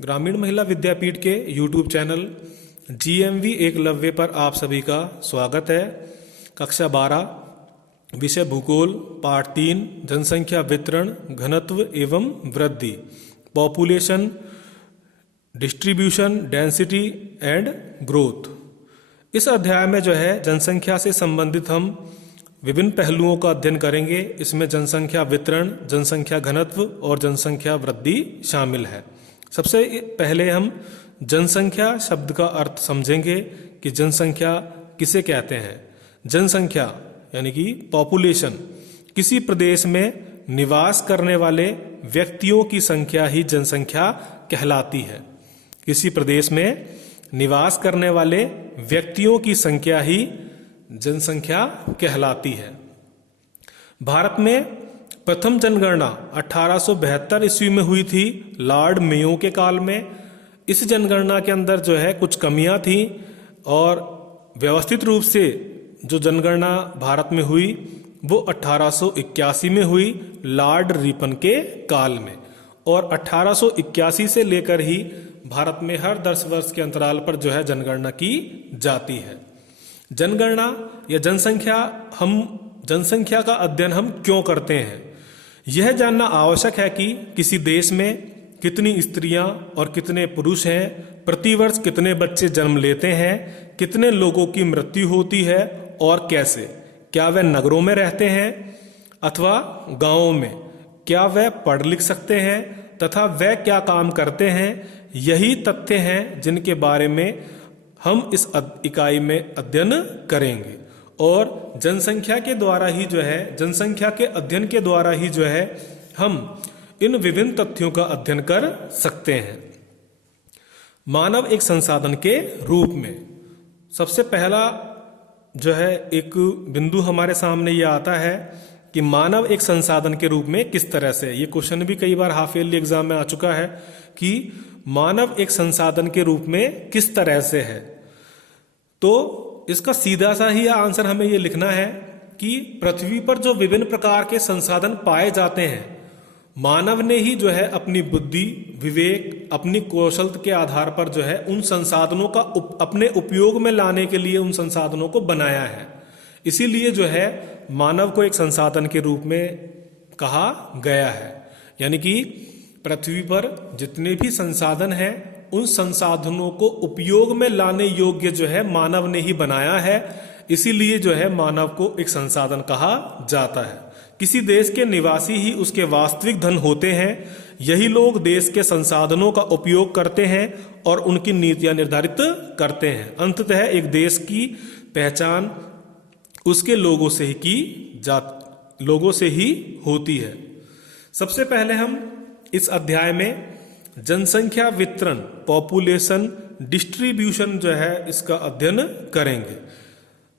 ग्रामीण महिला विद्यापीठ के यूट्यूब चैनल GMV एकलव्य पर आप सभी का स्वागत है। कक्षा 12 विषय भूगोल पाठ 3 जनसंख्या वितरण घनत्व एवं वृद्धि population distribution density and growth. इस अध्याय में जो है जनसंख्या से संबंधित हम विभिन्न पहलुओं का अध्ययन करेंगे। इसमें जनसंख्या वितरण, जनसंख्या घनत्व और जनसंख्या वृद्धि शामिल है। सबसे पहले हम जनसंख्या शब्द का अर्थ समझेंगे कि जनसंख्या किसे कहते हैं। जनसंख्या यानी कि पॉपुलेशन किसी प्रदेश में निवास करने वाले व्यक्तियों की संख्या ही जनसंख्या कहलाती है। किसी प्रदेश में निवास करने वाले व्यक्तियों की संख्या ही जनसंख्या कहलाती है। भारत में प्रथम जनगणना 1872 ईस्वी में हुई थी, लॉर्ड मेयो के काल में। इस जनगणना के अंदर जो है कुछ कमियां थी और व्यवस्थित रूप से जो जनगणना भारत में हुई वो 1881 में हुई, लॉर्ड रिपन के काल में। और 1881 से लेकर ही भारत में हर 10 वर्ष के अंतराल पर जो है जनगणना की जाती है। जनगणना या जनसंख्या का अध्ययन हम क्यों करते हैं, यह जानना आवश्यक है कि किसी देश में कितनी स्त्रियां और कितने पुरुष हैं, प्रतिवर्ष कितने बच्चे जन्म लेते हैं, कितने लोगों की मृत्यु होती है और कैसे, क्या वह नगरों में रहते हैं अथवा गांवों में, क्या वह पढ़ लिख सकते हैं तथा वह क्या काम करते हैं। यही तथ्य हैं जिनके बारे में हम इस इकाई में अध्ययन करेंगे। और जनसंख्या के द्वारा ही जो है, जनसंख्या के अध्ययन के द्वारा ही जो है हम इन विभिन्न तथ्यों का अध्ययन कर सकते हैं। मानव एक संसाधन के रूप में सबसे पहला जो है एक बिंदु हमारे सामने ये आता है कि मानव एक संसाधन के रूप में किस तरह से। ये क्वेश्चन भी कई बार हाफ ईयरली एग्जाम में आ चुका है कि मानव एक संसाधन के रूप में किस तरह से है। तो इसका सीधा सा ही आंसर हमें ये लिखना है कि पृथ्वी पर जो विभिन्न प्रकार के संसाधन पाए जाते हैं, मानव ने ही जो है अपनी बुद्धि, विवेक, अपनी कौशल के आधार पर जो है उन संसाधनों का अपने उपयोग में लाने के लिए उन संसाधनों को बनाया है। इसीलिए जो है मानव को एक संसाधन के रूप में कहा गया है। यानी कि पृथ्वी पर जितने भी संसाधन हैं उन संसाधनों को उपयोग में लाने योग्य जो है मानव ने ही बनाया है। इसीलिए जो है मानव को एक संसाधन कहा जाता है। किसी देश के निवासी ही उसके वास्तविक धन होते हैं। यही लोग देश के संसाधनों का उपयोग करते हैं और उनकी नीतियां निर्धारित करते हैं। अंततः एक देश की पहचान उसके लोगों से ही होती है। सबसे पहले हम इस अध्याय में जनसंख्या वितरण पॉपुलेशन डिस्ट्रीब्यूशन जो है इसका अध्ययन करेंगे।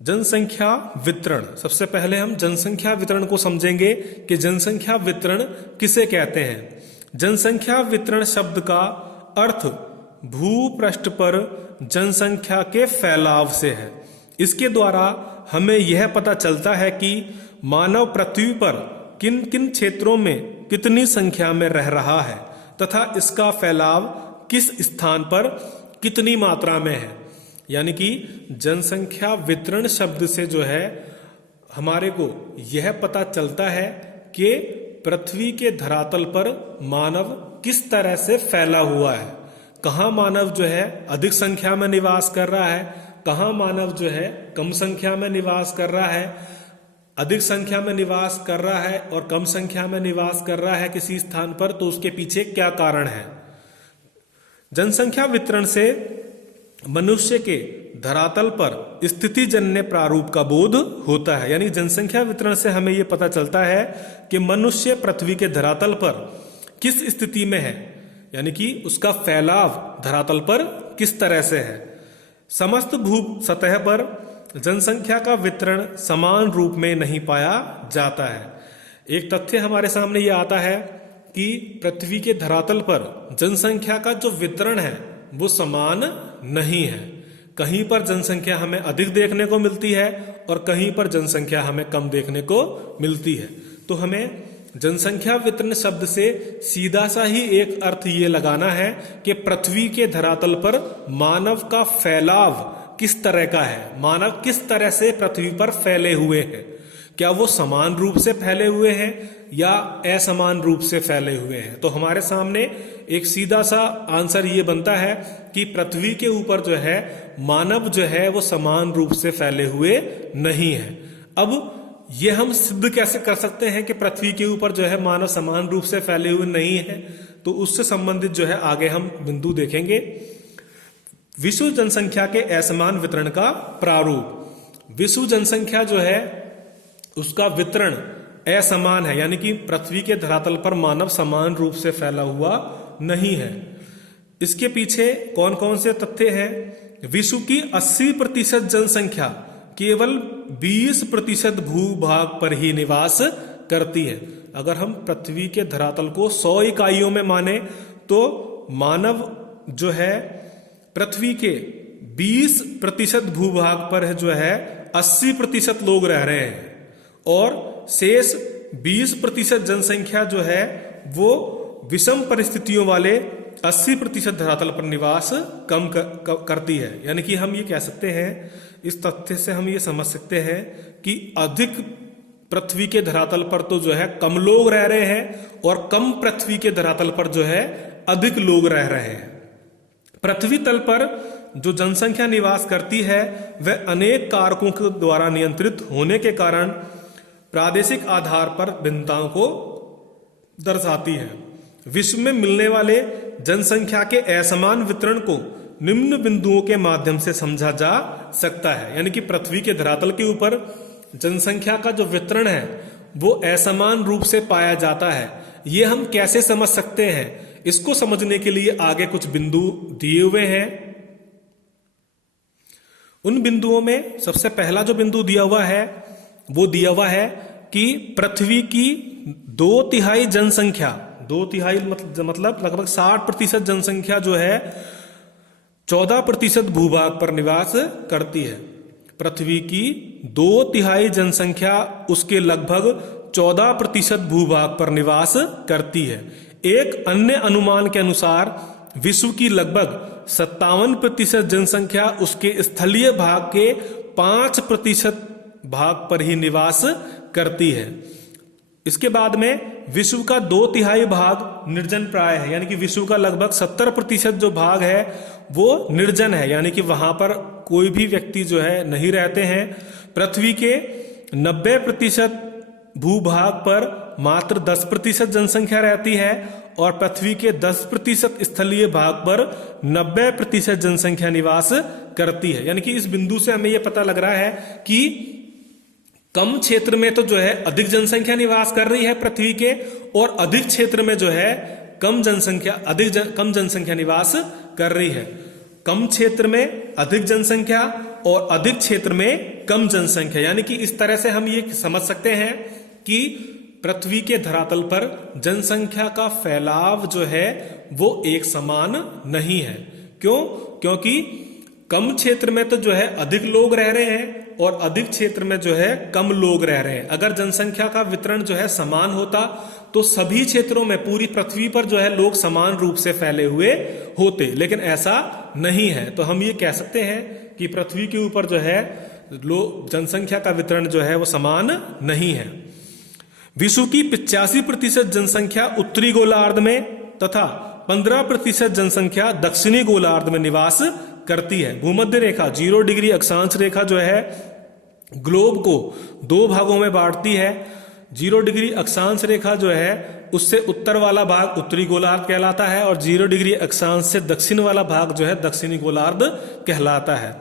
जनसंख्या वितरण, सबसे पहले हम जनसंख्या वितरण को समझेंगे कि जनसंख्या वितरण किसे कहते हैं। जनसंख्या वितरण शब्द का अर्थ भूपृष्ठ पर जनसंख्या के फैलाव से है। इसके द्वारा हमें यह पता चलता है कि मानव पृथ्वी पर किन किन क्षेत्रों में कितनी संख्या में रह रहा है तथा इसका फैलाव किस स्थान पर कितनी मात्रा में है। यानी कि जनसंख्या वितरण शब्द से जो है हमारे को यह पता चलता है कि पृथ्वी के धरातल पर मानव किस तरह से फैला हुआ है। कहाँ मानव जो है अधिक संख्या में निवास कर रहा है, कहाँ मानव जो है कम संख्या में निवास कर रहा है, अधिक संख्या में निवास कर रहा है और कम संख्या में निवास कर रहा है किसी स्थान पर, तो उसके पीछे क्या कारण है। जनसंख्या वितरण से मनुष्य के धरातल पर स्थिति जन्य प्रारूप का बोध होता है। यानी जनसंख्या वितरण से हमें यह पता चलता है कि मनुष्य पृथ्वी के धरातल पर किस स्थिति में है, यानी कि उसका फैलाव धरातल पर किस तरह से है। समस्त भू सतह पर जनसंख्या का वितरण समान रूप में नहीं पाया जाता है। एक तथ्य हमारे सामने यह आता है कि पृथ्वी के धरातल पर जनसंख्या का जो वितरण है वो समान नहीं है। कहीं पर जनसंख्या हमें अधिक देखने को मिलती है और कहीं पर जनसंख्या हमें कम देखने को मिलती है। तो हमें जनसंख्या वितरण शब्द से सीधा सा ही एक अर्थ ये लगाना है कि पृथ्वी के धरातल पर मानव का फैलाव किस तरह का है, मानव किस तरह से पृथ्वी पर फैले हुए हैं। क्या वो समान रूप से फैले हुए हैं या असमान रूप से फैले हुए हैं। तो हमारे सामने एक सीधा सा आंसर ये बनता है कि पृथ्वी के ऊपर जो है मानव जो है वो समान रूप से फैले हुए नहीं है। अब ये हम सिद्ध कैसे कर सकते हैं कि पृथ्वी के ऊपर जो है मानव समान रूप से फैले हुए नहीं है, तो उससे संबंधित जो है आगे हम बिंदु देखेंगे। विश्व जनसंख्या के असमान वितरण का प्रारूप। विश्व जनसंख्या जो है उसका वितरण असमान है, यानी कि पृथ्वी के धरातल पर मानव समान रूप से फैला हुआ नहीं है। इसके पीछे कौन कौन से तथ्य हैं। विश्व की 80% जनसंख्या केवल 20% भूभाग पर ही निवास करती है। अगर हम पृथ्वी के धरातल को 100 इकाइयों में माने तो मानव जो है पृथ्वी के 20% भूभाग पर जो है 80% लोग रह रहे हैं और शेष 20% जनसंख्या जो है वो विषम परिस्थितियों वाले 80% धरातल पर निवास कम करती है। यानी कि हम ये कह सकते हैं, इस तथ्य से हम ये समझ सकते हैं कि अधिक पृथ्वी के धरातल पर तो जो है कम लोग रह रहे हैं और कम पृथ्वी के धरातल पर जो है अधिक लोग रह रहे हैं। पृथ्वी तल पर जो जनसंख्या निवास करती है वह अनेक कारकों के द्वारा नियंत्रित होने के कारण प्रादेशिक आधार पर भिन्नताओं को दर्शाती है। विश्व में मिलने वाले जनसंख्या के असमान वितरण को निम्न बिंदुओं के माध्यम से समझा जा सकता है। यानी कि पृथ्वी के धरातल के ऊपर जनसंख्या का जो वितरण है वो असमान रूप से पाया जाता है। ये हम कैसे समझ सकते हैं, इसको समझने के लिए आगे कुछ बिंदु दिए हुए हैं। उन बिंदुओं में सबसे पहला जो बिंदु दिया हुआ है वो दिया हुआ है कि पृथ्वी की 2/3 जनसंख्या, 2/3 मतलब लगभग 60% जनसंख्या जो है 14% भूभाग पर निवास करती है। पृथ्वी की 2/3 जनसंख्या उसके लगभग 14% भूभाग पर निवास करती है। एक अन्य अनुमान के अनुसार विश्व की लगभग 57% जनसंख्या उसके स्थलीय भाग के 5% भाग पर ही निवास करती है। इसके बाद में विश्व का 2/3 भाग निर्जन प्राय है, यानी कि विश्व का लगभग 70% जो भाग है वो निर्जन है, यानी कि वहां पर कोई भी व्यक्ति जो है नहीं रहते हैं। पृथ्वी के 90% भूभाग पर मात्र 10% जनसंख्या रहती है और पृथ्वी के 10% स्थलीय भाग पर 90% जनसंख्या निवास करती है। यानी कि इस बिंदु से हमें यह पता लग रहा है कि कम क्षेत्र में तो जो है अधिक जनसंख्या निवास कर रही है पृथ्वी के, और अधिक क्षेत्र में जो है कम जनसंख्या निवास कर रही है। कम क्षेत्र में अधिक जनसंख्या और अधिक क्षेत्र में कम जनसंख्या, यानी कि इस तरह से हम ये समझ सकते हैं कि पृथ्वी के धरातल पर जनसंख्या का फैलाव जो है वो एक समान नहीं है। क्यों? क्योंकि कम क्षेत्र में तो जो है अधिक लोग रह रहे हैं और अधिक क्षेत्र में जो है कम लोग रह रहे हैं। अगर जनसंख्या का वितरण जो है समान होता तो सभी क्षेत्रों में पूरी पृथ्वी पर जो है लोग समान रूप से फैले हुए होते, लेकिन ऐसा नहीं है। तो हम ये कह सकते हैं कि पृथ्वी के ऊपर जो है जनसंख्या का वितरण जो है वो समान नहीं है। विश्व की 85% जनसंख्या उत्तरी गोलार्ध में तथा 15% जनसंख्या दक्षिणी गोलार्ध में निवास करती है। भूमध्य रेखा 0 डिग्री अक्षांश रेखा जो है ग्लोब को 2 भागों में बांटती है। 0 डिग्री अक्षांश रेखा जो है उससे उत्तर वाला भाग उत्तरी गोलार्ध कहलाता है और 0 डिग्री अक्षांश से दक्षिण वाला भाग जो है दक्षिणी गोलार्ध कहलाता है।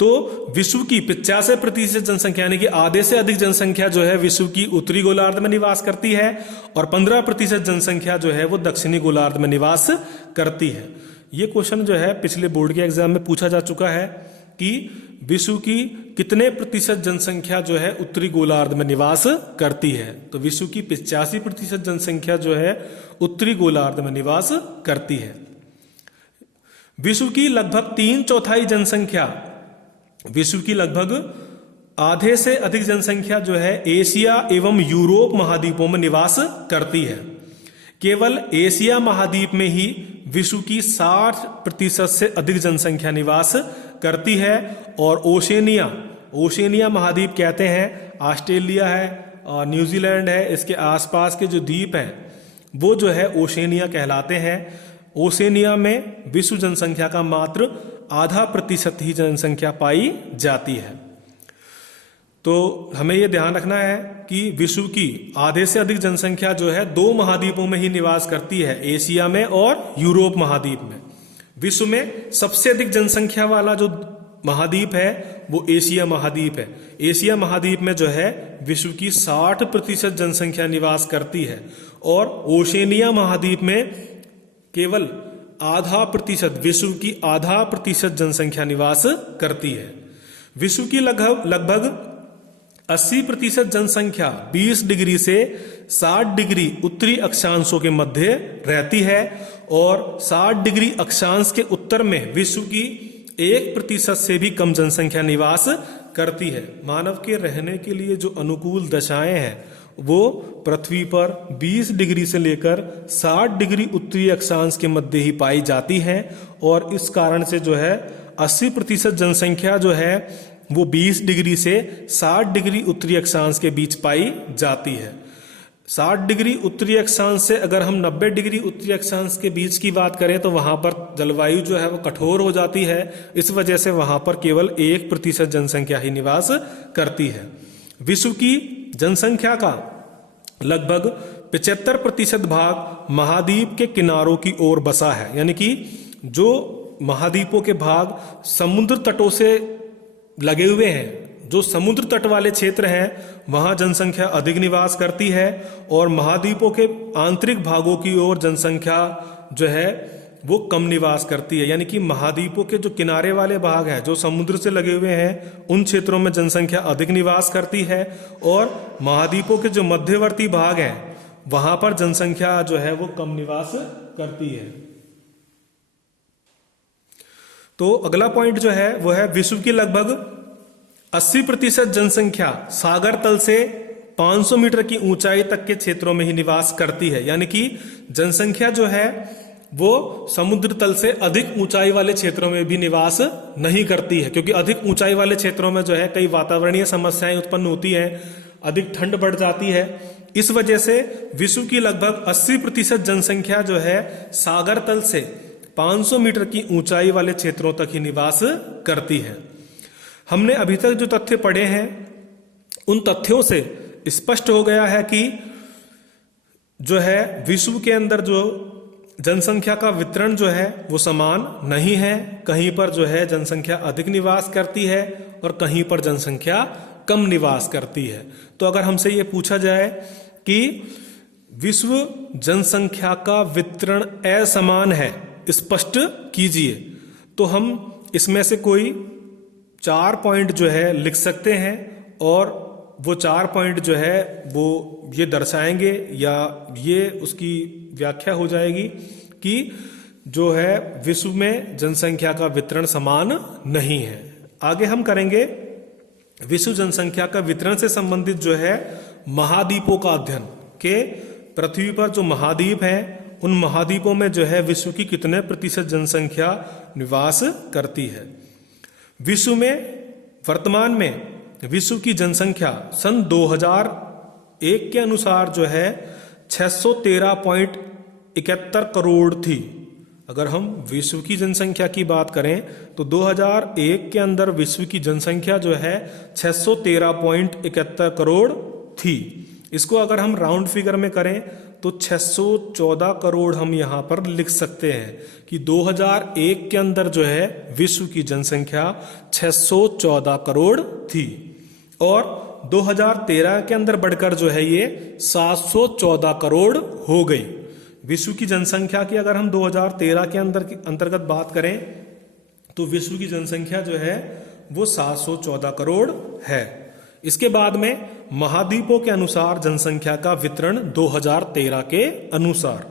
तो विश्व की 85% जनसंख्या यानी कि आधे से अधिक जनसंख्या जो है विश्व की उत्तरी गोलार्ध में निवास करती है और 15% जनसंख्या जो है वो दक्षिणी गोलार्ध में निवास करती है। ये क्वेश्चन जो है पिछले बोर्ड के एग्जाम में पूछा जा चुका है कि विश्व की कितने प्रतिशत जनसंख्या जो है उत्तरी गोलार्ध में निवास करती है। तो विश्व की 85% जनसंख्या जो है उत्तरी गोलार्ध में निवास करती है। विश्व की लगभग 3/4 जनसंख्या, विश्व की लगभग आधे से अधिक जनसंख्या जो है एशिया एवं यूरोप महाद्वीपों में निवास करती है। केवल एशिया महाद्वीप में ही विश्व की 60% से अधिक जनसंख्या निवास करती है। और ओशेनिया महाद्वीप कहते हैं, ऑस्ट्रेलिया है और न्यूजीलैंड है, इसके आसपास के जो द्वीप हैं वो जो है ओशेनिया कहलाते हैं। ओशेनिया में विश्व जनसंख्या का मात्र 0.5% ही जनसंख्या पाई जाती है। तो हमें यह ध्यान रखना है कि विश्व की आधे से अधिक जनसंख्या जो है 2 महाद्वीपों में ही निवास करती है, एशिया में और यूरोप महाद्वीप में। विश्व में सबसे अधिक जनसंख्या वाला जो महाद्वीप है वो एशिया महाद्वीप है। एशिया महाद्वीप में जो है विश्व की 60% जनसंख्या निवास करती है और ओशेनिया महाद्वीप में केवल 0.5%, विश्व की 0.5% जनसंख्या निवास करती है। विश्व की लगभग 80% जनसंख्या 20 डिग्री से 60 डिग्री उत्तरी अक्षांशों के मध्य रहती है और 60 डिग्री अक्षांश के उत्तर में विश्व की 1% से भी कम जनसंख्या निवास करती है। मानव के रहने के लिए जो अनुकूल दशाएं हैं वो पृथ्वी पर 20 डिग्री से लेकर 60 डिग्री उत्तरी अक्षांश के मध्य ही पाई जाती हैं और इस कारण से जो है 80% जनसंख्या जो है वो 20 डिग्री से 60 डिग्री उत्तरी अक्षांश के बीच पाई जाती है। 60 डिग्री उत्तरी अक्षांश से अगर हम 90 डिग्री उत्तरी अक्षांश के बीच की बात करें तो वहां पर जलवायु जो है वो कठोर हो जाती है। इस वजह से वहां पर केवल 1% जनसंख्या ही निवास करती है। विश्व की जनसंख्या का लगभग 75% भाग महाद्वीप के किनारों की ओर बसा है, यानी कि जो महाद्वीपों के भाग समुद्र तटों से लगे हुए हैं, जो समुद्र तट वाले क्षेत्र हैं वहां जनसंख्या अधिक निवास करती है और महाद्वीपों के आंतरिक भागों की ओर जनसंख्या जो है वो कम निवास करती है। यानी कि महाद्वीपों के जो किनारे वाले भाग हैं, जो समुद्र से लगे हुए हैं, उन क्षेत्रों में जनसंख्या अधिक निवास करती है और महाद्वीपों के जो मध्यवर्ती भाग हैं वहां पर जनसंख्या जो है वो कम निवास करती है। तो अगला पॉइंट जो है वो है विश्व की लगभग 80% जनसंख्या सागर तल से 500 मीटर की ऊंचाई तक के क्षेत्रों में ही निवास करती है। यानी कि जनसंख्या जो है वो समुद्र तल से अधिक ऊंचाई वाले क्षेत्रों में भी निवास नहीं करती है, क्योंकि अधिक ऊंचाई वाले क्षेत्रों में जो है कई वातावरणीय समस्याएं उत्पन्न होती हैं, अधिक ठंड बढ़ जाती है। इस वजह से विश्व की लगभग 80% जनसंख्या जो है सागर तल से 500 मीटर की ऊंचाई वाले क्षेत्रों तक ही निवास करती है। हमने अभी तक जो तथ्य पढ़े हैं उन तथ्यों से स्पष्ट हो गया है कि जो है विश्व के अंदर जो जनसंख्या का वितरण जो है वो समान नहीं है। कहीं पर जो है जनसंख्या अधिक निवास करती है और कहीं पर जनसंख्या कम निवास करती है। तो अगर हमसे ये पूछा जाए कि विश्व जनसंख्या का वितरण असमान है, स्पष्ट कीजिए, तो हम इसमें से कोई 4 पॉइंट जो है लिख सकते हैं और वो 4 पॉइंट जो है वो ये दर्शाएंगे या ये उसकी व्याख्या हो जाएगी कि जो है विश्व में जनसंख्या का वितरण समान नहीं है। आगे हम करेंगे विश्व जनसंख्या का वितरण से संबंधित जो है महाद्वीपों का अध्ययन, के पृथ्वी पर जो महाद्वीप हैं उन महाद्वीपों में जो है विश्व की कितने प्रतिशत जनसंख्या निवास करती है। विश्व में वर्तमान में विश्व की जनसंख्या सन 2001 के अनुसार जो है 613.71 करोड़ थी। अगर हम विश्व की जनसंख्या की बात करें तो 2001 के अंदर विश्व की जनसंख्या जो है 613.71 करोड़ थी। इसको अगर हम राउंड फिगर में करें तो 614 करोड़ हम यहां पर लिख सकते हैं कि 2001 के अंदर जो है विश्व की जनसंख्या 614 करोड़ थी और 2013 के अंदर बढ़कर जो है ये 714 करोड़ हो गई। विश्व की जनसंख्या की अगर हम 2013 के अंतर्गत बात करें तो विश्व की जनसंख्या जो है वो 714 करोड़ है। इसके बाद में महाद्वीपों के अनुसार जनसंख्या का वितरण 2013 के अनुसार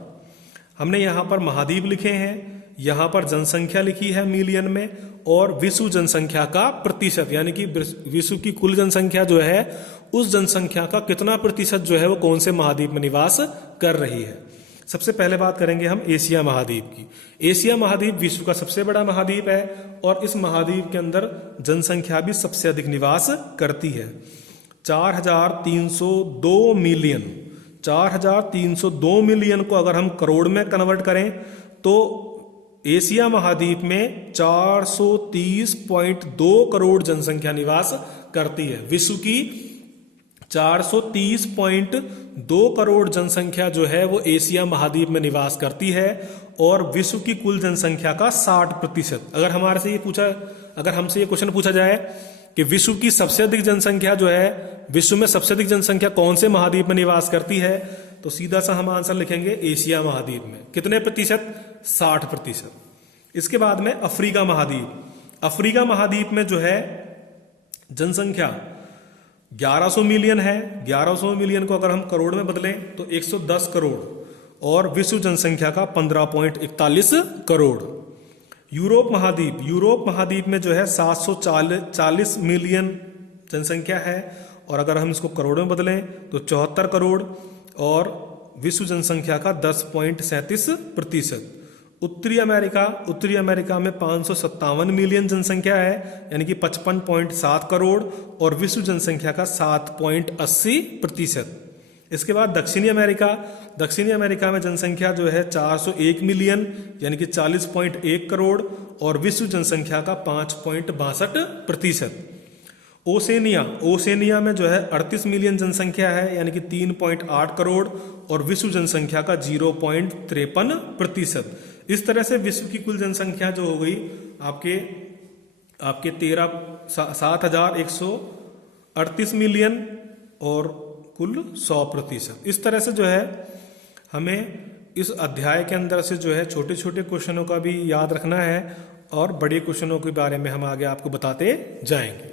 हमने यहां पर महाद्वीप लिखे हैं। यहाँ पर जनसंख्या लिखी है मिलियन में, और विश्व जनसंख्या का प्रतिशत, यानी कि विश्व की कुल जनसंख्या जो है उस जनसंख्या का कितना प्रतिशत जो है वो कौन से महाद्वीप में निवास कर रही है। सबसे पहले बात करेंगे हम एशिया महाद्वीप की। एशिया महाद्वीप विश्व का सबसे बड़ा महाद्वीप है और इस महाद्वीप के अंदर जनसंख्या भी सबसे अधिक निवास करती है। 4,302 मिलियन, 4,302 मिलियन को अगर हम करोड़ में कन्वर्ट करें तो एशिया महाद्वीप में 430.2 करोड़ जनसंख्या निवास करती है। विश्व की 430.2 करोड़ जनसंख्या जो है वो एशिया महाद्वीप में निवास करती है और विश्व की कुल जनसंख्या का 60%। अगर हमसे ये क्वेश्चन पूछा जाए कि विश्व की सबसे अधिक जनसंख्या जो है, विश्व में सबसे अधिक जनसंख्या कौन से महाद्वीप में निवास करती है, तो सीधा सा हम आंसर लिखेंगे एशिया महाद्वीप में। कितने प्रतिशत? 60%। इसके बाद में अफ्रीका महाद्वीप। अफ्रीका महाद्वीप में जो है जनसंख्या 1100 मिलियन है। 1100 मिलियन को अगर हम करोड़ में बदलें तो 110 करोड़ और विश्व जनसंख्या का 15.41 करोड़। यूरोप महाद्वीप, यूरोप महाद्वीप में जो है 740 मिलियन जनसंख्या है और अगर हम इसको करोड़ में बदलें तो 74 करोड़ और विश्व जनसंख्या का 10.37%। उत्तरी अमेरिका में 557 मिलियन जनसंख्या है, यानी कि 55.7 करोड़ और विश्व जनसंख्या का 7.80%। इसके बाद दक्षिणी अमेरिका में जनसंख्या जो है 401 मिलियन, यानी कि 40.1 करोड़ और विश्व जनसंख्या का 5.62%। ओसेनिया में जो है 38 मिलियन जनसंख्या है, यानी कि 3.8 करोड़ और विश्व जनसंख्या का 0.53%। इस तरह से विश्व की कुल जनसंख्या जो हो गई आपके 7,138 मिलियन और कुल 100%। इस तरह से जो है हमें इस अध्याय के अंदर से जो है छोटे छोटे क्वेश्चनों का भी याद रखना है और बड़े क्वेश्चनों के बारे में हम आगे आपको बताते जाएंगे।